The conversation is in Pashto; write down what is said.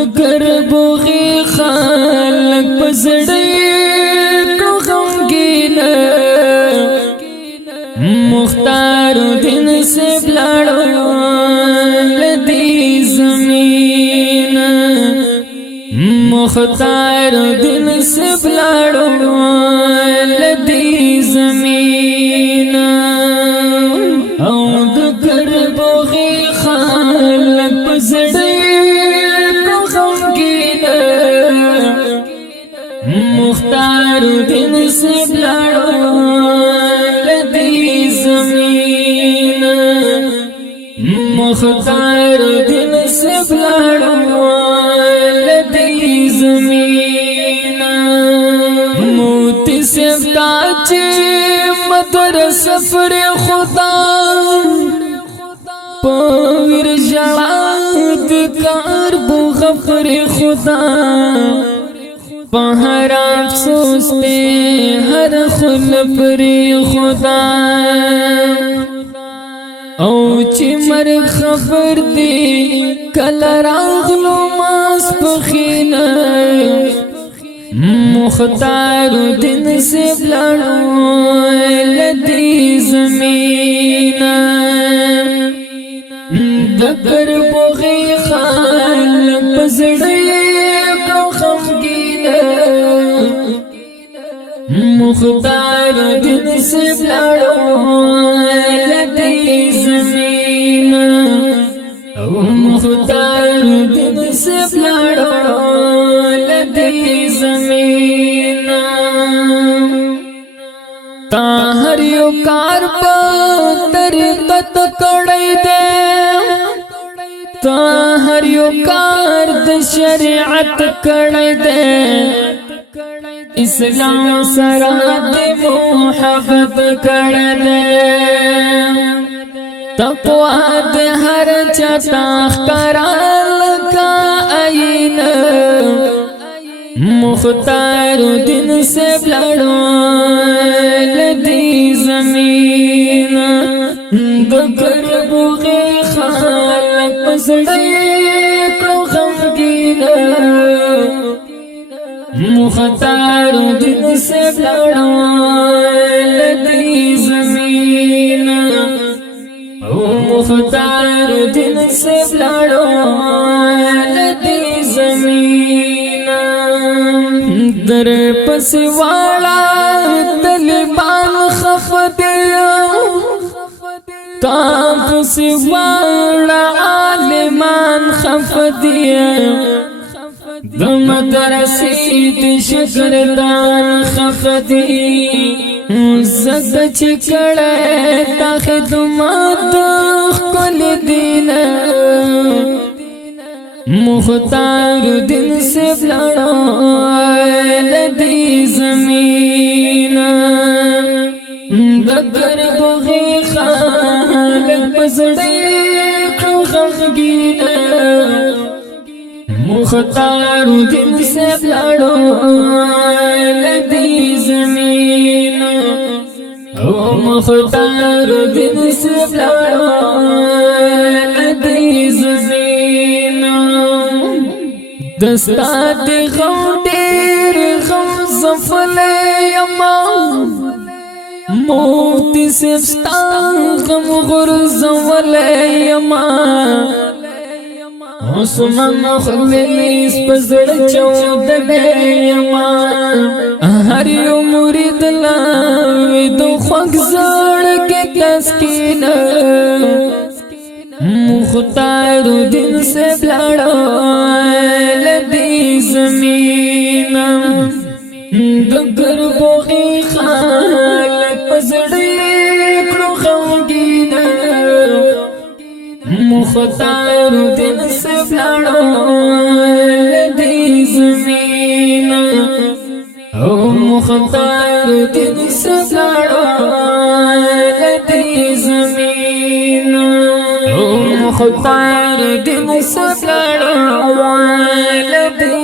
دکر بوغی خلق پزڑی کو غمگینا مختار دن سے بلڑو لدی زمین مختار دن سے بلڑو لدی زمین او دکر بوغی خلق پزڑی کو غمگینا مختار دن سے بلڑو زمین مختار دل سے بلڑو لدی زمین موتی سفتا چی مدر سفر خدا پاور جلاد کار بو غفر خدا پہر افسوس پہ ہر خل پر خدا او چی مر خبر دی کل راغلو ماس پخینا مختار دن سے بلڑو لدی زمین دکر بوغی خال پزڑی کو خمگینا مختار دن سے بلڑو لدی زمین او مختار دن سے بلڑو لدی زمین تا ہر یو کار پا طریقت کڑی دے تا ہر یو کار د شریعت کڑی دے اسلام سرات محبت کردے تقوی دے ہر چتاخ کرال کا آئین مختار دن سے بلڑو لدی زمین دکر بوغی خالق پسڑی کو غمگینا مختار دن سے بلڑو لدی زمین او مختار دن سے بلڑو لدی زمین در پسوالا طالبان خف دیا تا پسوالا عالمان خف دیا دمدرسید شکردان خفدی زد چکڑے تا خدمات کل دین مختار دن سے بلڑو لدی زمین دکر بغی خالق پزڑی کو غمگینا مختار دن سے بلڑو لدی زمین او مختار دن سے بلڑو لدی زمین دستا دی غم دیر غم زفل یما موتی سفستا غم غرزول یما عثمان خلیس پزڑ چود دیما ہر یو مرید لاوی دو خوک زڑ کے تسکین مختار دن سے بلڑو لدی زمین دکر بوغی خالق پزڑی کرو غمگینا مختار دن سے بلڑو لدی زمین او مختار دن سے بلڑو لدی زمین او مختار دن سے بلڑو لدی